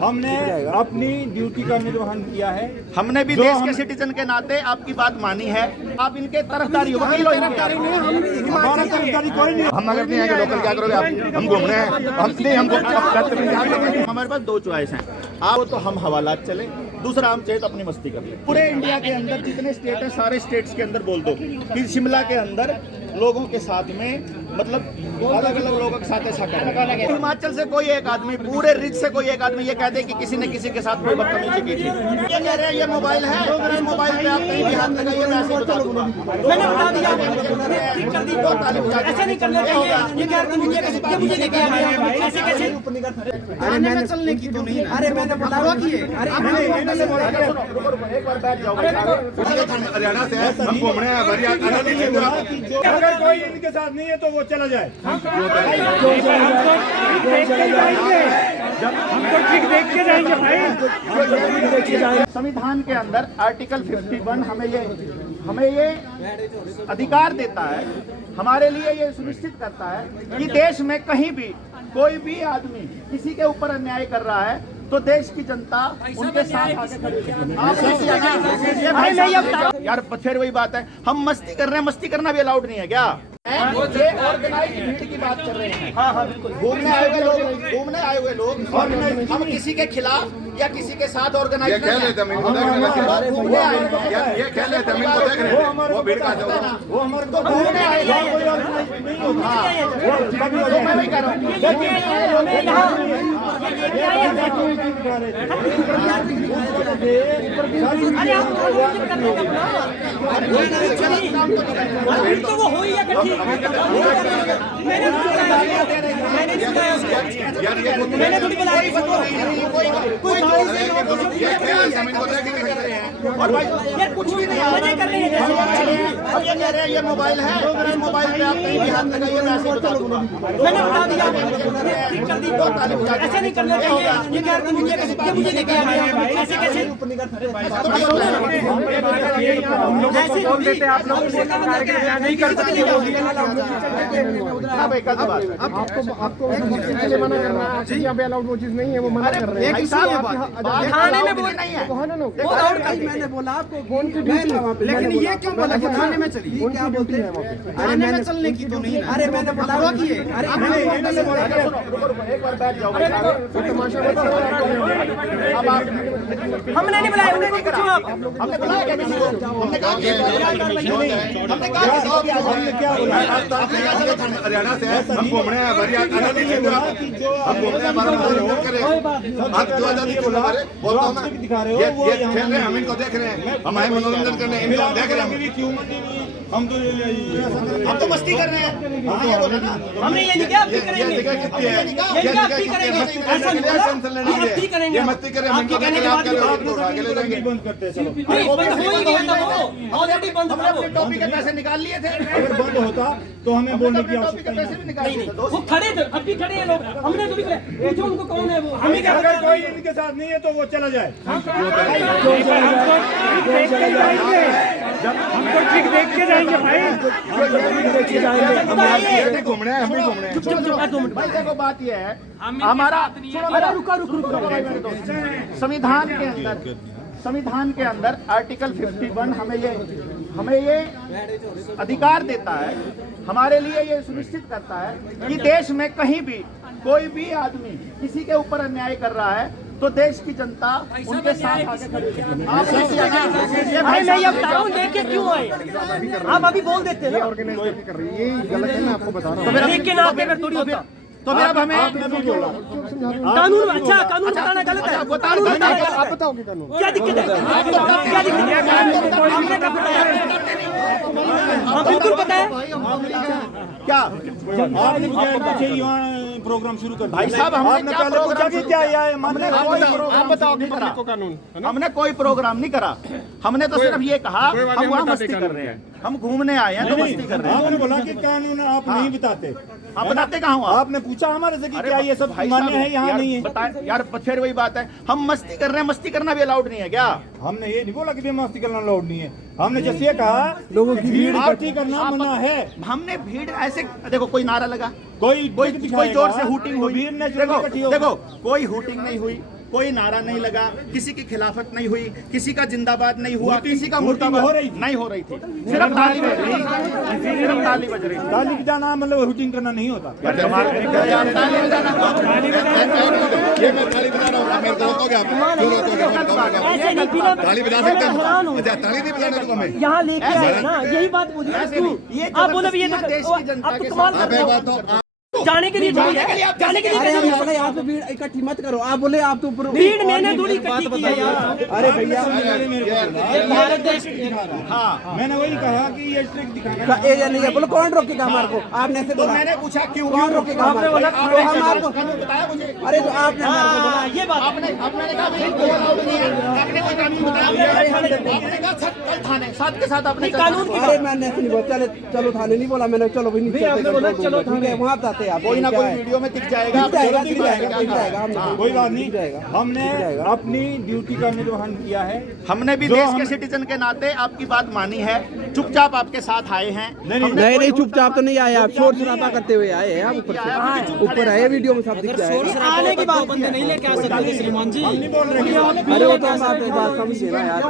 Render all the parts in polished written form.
हमने अपनी ड्यूटी का निर्वहन किया है। हमने भी देश के सिटीजन के नाते आपकी बात मानी है। आप इनके तरफदारी हो, वकील हो इनके। हमारा तरफदारी कोई नहीं। हम अगर नहीं आएंगे लोकल क्या करोगे आप? हम घूम रहे हैं, हम नहीं, हमको हमारे पास दो चॉइस हैं। आप तो हम हवालात चले, दूसरा हम चाहे तो अपनी मस्ती कर ले। पूरे इंडिया के अंदर जितने स्टेट है सारे स्टेट्स के अंदर बोल दो कि शिमला के अंदर लोगों के साथ में मतलब अलग अलग लोगों के साथ ऐसा कर। हिमाचल से कोई एक आदमी, पूरे रिज से कोई एक आदमी ये कहते कि किसी ने किसी के साथ कोई बदतमीजी की थी। ये कह रहे हैं ये मोबाइल है, इस मोबाइल पे आप कहीं भी हाथ लगाइए, मैं ऐसे बता दूंगा। मैंने बता दिया, ठीक कर दी। ऐसा नहीं करना चाहिए। ये कह रहे मुझे मुझे लेके आया है, ऐसे कैसे? अरे मैंने चलने की तो नहीं। अरे मैंने बतावा की है। अरे एक बार बैठ जाओ। हरियाणा से हम घूम रहे हैं। अगर कोई इनके साथ नहीं है तो वो चला जाए। हमको ठीक देख के जाएंगे भाई। संविधान के अंदर आर्टिकल 51 हमें ये अधिकार देता है, हमारे लिए ये सुनिश्चित करता है कि देश में कहीं भी कोई भी आदमी किसी के ऊपर अन्याय कर रहा है तो देश की जनता उनके साथ आके खड़ी है। यार फिर वही बात है, हम मस्ती कर रहे हैं, मस्ती करना भी अलाउड नहीं है क्या? ये ऑर्गेनाइज भीड़ की बात कर रहे हैं। हाँ हाँ बिल्कुल। घूमने आए हुए लोग हम किसी के खिलाफ या किसी के साथ ऑर्गेनाइज ये खेल रहे थे, वो भीड़ का वो हमारे तो घूमने आए मैं भी कह रहा तो वो हो ही है कि ठीक। मैंने थोड़ी बुलाया यार, कुछ भी नहीं मजे कर रहे हैं। अब ये कह रहे हैं ये मोबाइल है, इस मोबाइल पे आप कहीं भी हाथ लगाइए, मैं ऐसे बता दूंगा। मैंने बता दिया, ठीक कर दी। ऐसा नहीं करना चाहिए। ये कह रहे मुझे लेके आया है, ऐसे कैसे? ऐसे बोल देते आप लोग नहीं कर सकते। आपको मना करना है। यहाँ पे अलाउड वो चीज नहीं है, वो मना कर रहे हैं। थाने में बोल नहीं है, मैंने बोला आपको फोन की ड्यूटी है, लेकिन ये क्यों बोला कि थाने में चलिए? क्या बोलते हैं? थाने में चलने की तो नहीं। अरे मैंने बतावा की है। अरे एक बार बैठ जाओ। हमने नहीं बुलाया, उन्हें पूछो आप। हमने बुलाया क्या किसी को? हमने कहा क्या बोला? हरियाणा से हम घूम रहे हैं, हम घूम रहे हैं, आप जो आजादी को लगा रहे बोलता हूँ ना, ये खेल रहे हैं, हम इनको देख रहे हैं, हमारे मनोरंजन कर रहे हैं, इनको देख रहे हैं। हम तो मस्ती कर रहे हैं। हाँ ये बोला ना, हमने ये नहीं किया, आप भी करेंगे। ये क्या आप भी करेंगे? ऐसा नहीं बोला, आप भी करेंगे। ये मस्ती करें, आपके कहने के बाद आगे ले जाएंगे। बंद करते हैं चलो। नहीं, बंद हो ही गया था वो, ऑलरेडी बंद था वो। टॉपी के पैसे निकाल लिए थे। अगर बंद होता तो हमें बोलने की आवश्यकता पैसे भी निकाल लिए थे। वो खड़े थे, अब भी खड़े हैं लोग। हमने तो भी खड़े, पूछो उनको कौन है वो। हमें क्या अगर कोई इनके साथ नहीं है तो वो चला जाए। हमको ठीक देख के जाएंगे भाई। घूम रहे हैं, हम भी घूम रहे हैं। भाई देखो बात ये है, हमारा रुको संविधान के अंदर आर्टिकल 51 हमें ये अधिकार देता है, हमारे लिए ये सुनिश्चित करता है कि देश में कहीं भी कोई भी आदमी किसी के ऊपर अन्याय कर रहा है तो देश की जनता उनके साथ आके खड़ी है। भाई मैं ये बता रहा हूँ, लेके क्यों आए? आप अभी बोल देते हैं ना, यही गलत है, मैं आपको बता रहा हूँ। तो लेके ना आते अगर थोड़ी होता तो फिर अब हमें कानून, अच्छा कानून बताना गलत है। कानून बताना, आप बताओ कि कानून क्या दिक्कत है? क्या दिक्कत है? हमने कब बताया? हाँ बिल्कुल पता है। क्या आपने पूछा यहाँ प्रोग्राम शुरू कर? भाई साहब हमने क्या पूछा कि क्या आप बताओ कि करा? को कानून हमने कोई प्रोग्राम नहीं करा, हमने तो सिर्फ ये कहा हम वहाँ मस्ती कर रहे हैं, हम घूमने आए हैं तो मस्ती कर रहे हैं। आपने बोला कि कानून आप नहीं बताते। आप बताते कहाँ हो? आपने पूछा हमारे से कि क्या ये सब मान्य है, यहाँ नहीं है? बताए यार, फिर वही बात है, हम मस्ती कर रहे हैं, मस्ती करना भी अलाउड नहीं है क्या? हमने ये नहीं बोला कि मस्ती करना अलाउड नहीं है। हमने जैसे ये कहा लोगों की भीड़ इकट्ठी करना मना है। हमने भीड़ ऐसे देखो, कोई नारा लगा, कोई जोर से हुटिंग हुई, भीड़ ने देखो कोई हुटिंग नहीं हुई, कोई नारा नहीं लगा, किसी की खिलाफत नहीं हुई, किसी का जिंदाबाद नहीं हुआ, किसी का मुर्दाबाद नहीं हो रही थी, सिर्फ ताली बज रही थी, सिर्फ ताली बज रही थी। ताली बजाना मतलब रूटिंग करना नहीं होता। ताली बजाना ये मैं ताली बजा रहा हूँ, मेरे को रोकोगे आप? क्यों रोकोगे? ऐसे नहीं बिना ताली बजा सकते हैं? अच्छा, ताली नहीं बजाने को हमें। यहाँ लेके आए ना, यही बात बोली आप बोले भी ये तो कमाल आप एक बात तो जाने के लिए थोड़ी है, जाने के लिए अरे कैसे हम जाओ? बोले यहाँ पे भीड़ इकट्ठी मत करो। आप बोले आप तो ऊपर भीड़ मैंने थोड़ी इकट्ठी की है यार। अरे भैया ये भारत देश हाँ, मैंने वही कहा कि ये ट्रिक दिखाना एरिया नहीं है। बोलो कौन रोकेगा हमारे को? आपने ऐसे तो बोला। मैंने पूछा क्यों कौन रोकेगा हमारे को? आपने हम आपको कानून बताया मुझे? अरे तो आपने हमारे को बोला। ये बात आपने कहा भाई कोई अलाउड नहीं है, आपने कोई कानून बताया? आपने कहा कल थाने साथ के साथ आपने कानून की अरे मैंने ऐसे नहीं बोला। चलो थाने नहीं बोला मैंने। चलो भाई नीचे चलो थाने वहाँ बताते हैं आप। कोई ना कोई वीडियो में दिख जाएगा, दिख जाएगा, दिख तुरंत जाएगा, दिख जाएगा। हमने कोई बात दिख जाएगा। नहीं, हमने अपनी ड्यूटी का निर्वहन किया है। हमने भी देश के सिटीजन के नाते आपकी बात मानी है, चुपचाप आपके साथ आए हैं। नहीं चुपचाप तो नहीं आए आप। शोर शराबा करते हुए आए हैं आप ऊपर से। ऊपर आए वीडियो में सब दिख जाएगा। आने की बात बंदे नहीं लेके आ सकते श्रीमान जी। अरे वो तो हम आपकी बात समझ रहे यार।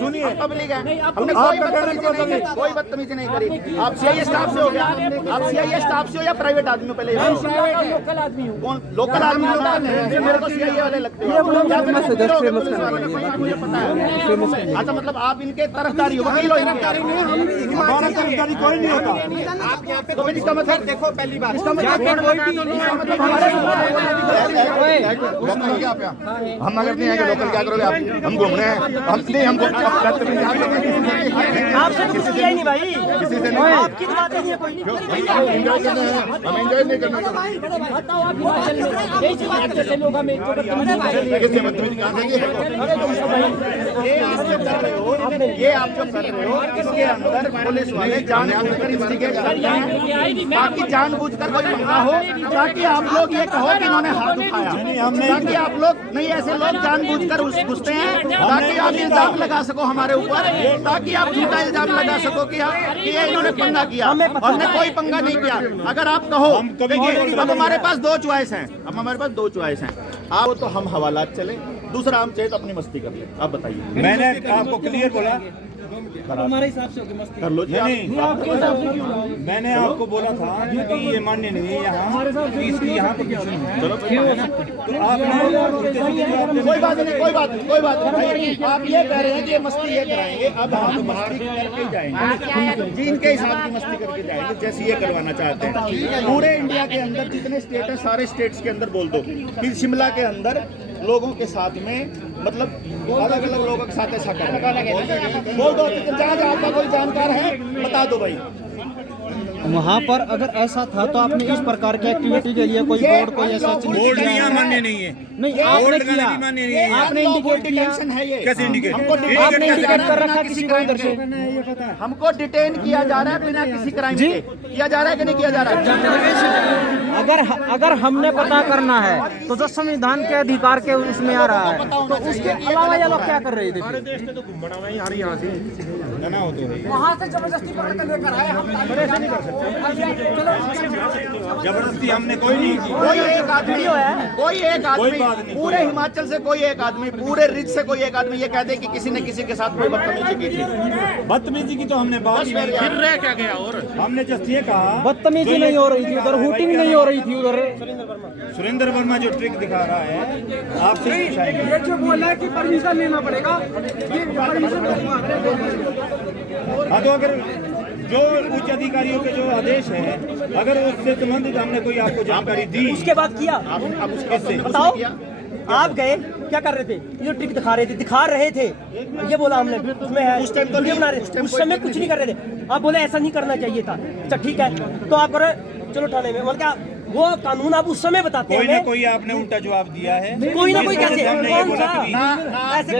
सुनिए, पब्लिक है, हमने कोई बदतमीजी नहीं करी। आप सीआईए स्टाफ से हो गया, आप सीआईए स्टाफ से हो या प्राइवेट आदमी हो? पहले लोकल आदमी हूँ। कौन लोकल आदमी होता है? मेरे को सीआईए वाले लगते हैं। अच्छा, मतलब आप इनके तरफदारी हो, वकील हो इनके? हमारा कर्मचारी कोई नहीं होता। तो फिर इसका मतलब देखो, पहली बात इसका मतलब लोकल हो गया आप यहाँ? हम अगर नहीं आएंगे लोकल क्या करोगे आप? हम घूमने हैं, हम नहीं हमको आपसे तो कुछ किया ही नहीं भाई। किसी से नहीं। आपकी तो बातें नहीं है कोई नहीं। हम एंजॉय करना है, हम एंजॉय नहीं करना चाहते। यही बात करते लोग हमें किसी बदतमीजी कहाँ से की? ये आप जो कर रहे हो, इसके अंदर पुलिस वाले जानबूझकर इंस्टिगेट करते हैं, ताकि जानबूझकर कोई पंगा हो, ताकि आप लोग ये कहो कि इन्होंने हाथ उठाया, ताकि आप लोग नहीं, ऐसे लोग जानबूझकर घुसते हैं ताकि आप इल्जाम लगा सको हमारे ऊपर, ताकि आप झूठा इल्जाम लगा सको कि ये इन्होंने पंगा किया। हमने कोई पंगा नहीं किया। अगर आप कहो, देखिए अब हमारे पास दो चॉइस हैं, अब हमारे पास दो चॉइस हैं। आप तो हम हवालात चले, दूसरा हम चाहे तो अपनी मस्ती कर ले। आप बताइए। मैंने आपको क्लियर बोला, हमारे हिसाब से होगी मस्ती कर लो जी। नहीं, मैंने आपको बोला था कि ये मान्य नहीं है यहाँ, इसकी यहाँ पर चलो तो आपने कोई बात नहीं, कोई बात नहीं, कोई बात नहीं। आप ये कह रहे हैं कि ये मस्ती ये कराएंगे, अब हम बाहर करके जाएंगे जी, इनके हिसाब की मस्ती करके जाएंगे जैसे ये करवाना चाहते हैं। पूरे इंडिया के अंदर जितने स्टेट है, सारे स्टेट्स के अंदर बोल दो कि शिमला के अंदर लोगों के साथ में, मतलब अलग अलग लोगों के साथ ऐसा कर बोल दो। जहाँ जहाँ आपका कोई जानकार है बता दो भाई। वहाँ पर अगर ऐसा था तो आपने इस प्रकार की एक्टिविटी के लिए कोई बोर्ड कोई ऐसा बोर्ड यहाँ मान्य नहीं है। नहीं आपने किया, मान्य नहीं है। आपने इंडिकेट किया, है ये कैसे इंडिकेट? आपने इंडिकेट कर रखा किसी को इधर से। हमको डिटेन किया जा रहा है बिना किसी क्राइम के। किया जा रहा है कि नहीं किया जा रहा है? अगर हमने पता करना है तो जो संविधान के अधिकार के उसमें आ रहा है, तो उसके अलावा ये लोग क्या कर रहे थे? वहाँ से जबरदस्ती पकड़ कर लेकर आए हम। जबरदस्ती हमने कोई नहीं की। कोई एक आदमी पूरे हिमाचल से, कोई एक आदमी पूरे रिज से, कोई एक आदमी ये कह दे कि किसी ने किसी के साथ कोई बदतमीजी की थी। बदतमीजी की तो हमने बात ही नहीं फिर रह क्या गया? और हमने जस्ट ये कहा, बदतमीजी नहीं हो रही थी उधर, हुटिंग नहीं हो रही थी उधर। सुरेंद्र वर्मा जो ट्रिक दिखा रहा है आपसे पूछाएंगे। ये जो बोला है कि परमिशन लेना पड़ेगा, ये परमिशन हाँ, तो अगर जो उच्च अधिकारियों के जो आदेश है, अगर उससे संबंधित हमने कोई आपको जानकारी दी, उसके बाद किया अब उसके बताओ। आप गए क्या कर रहे थे? ये ट्रिक दिखा रहे थे, ये बोला हमने उसमें है, उस टाइम तो वीडियो बना रहे, उस समय कुछ नहीं कर रहे थे। आप बोले ऐसा नहीं करना चाहिए था। अच्छा ठीक है, तो आप करो, चलो थाने में। मतलब क्या वो कानून आप उस समय बताते हैं? कोई ना कोई आपने उल्टा जवाब दिया है। कोई ना कोई कैसे? हमने ये कौन बोला सा? कि ऐसे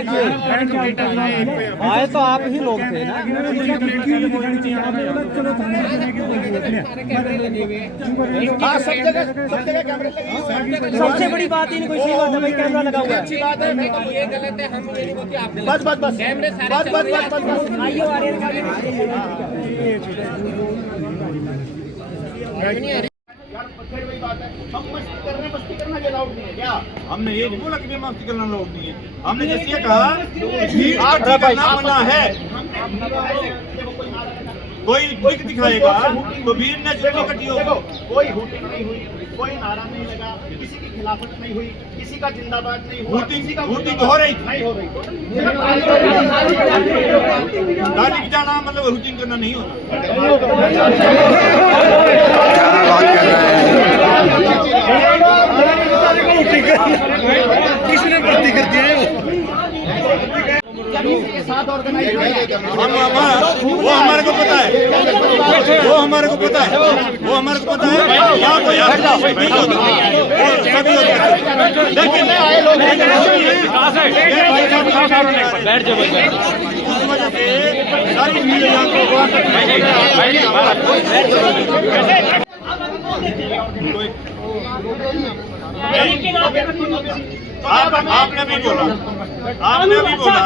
आए तो आप ही लोग थे ना। हाँ, सब जगह कैमरे लगे। सबसे बड़ी बात ही नहीं, कोई सही बात है भाई, कैमरा लगा हुआ है। अच्छी बात है। ये गलत है, हम ये नहीं बोलते आप गलत। बस बस बस कैमरे सारे बस बस बस बस बस आइए आ रहे हैं। यार फिर वही बात है, हम मस्ती करना भी अलाउड नहीं है क्या? हमने ये नहीं बोला कि मस्ती करना लोग नहीं है, हमने जैसे ये कहा भीड़ इकट्ठी करना मना है। कोई ट्रिक दिखाएगा तो भीड़ नेचुरली इकट्ठी होगी। कोई हुटिंग नहीं हुई, कोई नारा नहीं लगा, किसी की खिलाफत नहीं हुई, किसी का जिंदाबाद नहीं हुआ, किसी का हुटिंग हो रही थी, नहीं हो रही। गाड़ी जाना मतलब हुटिंग करना नहीं होता। किसने भर्ती कर दिया है? साथ ऑर्गेनाइज वो हमारे को पता है, वो हमारे को पता है, वो हमारे को पता है। यहाँ को यार सभी होते हैं, लेकिन बैठ जाओ, उस वजह से सारी चीजें यहाँ आपने भी बोला, आपने भी बोला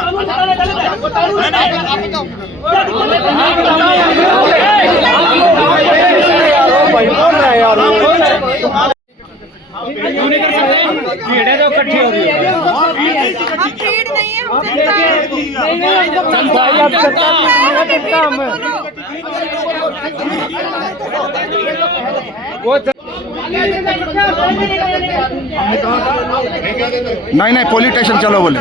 भीड़ तो इकट्ठी हो रही है। भीड़ नहीं है नहीं नहीं पुलिस स्टेशन चलो बोले।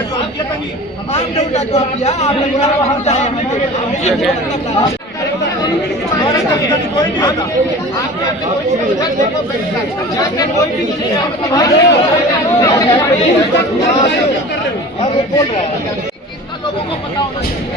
लोगों को पता होना चाहिए।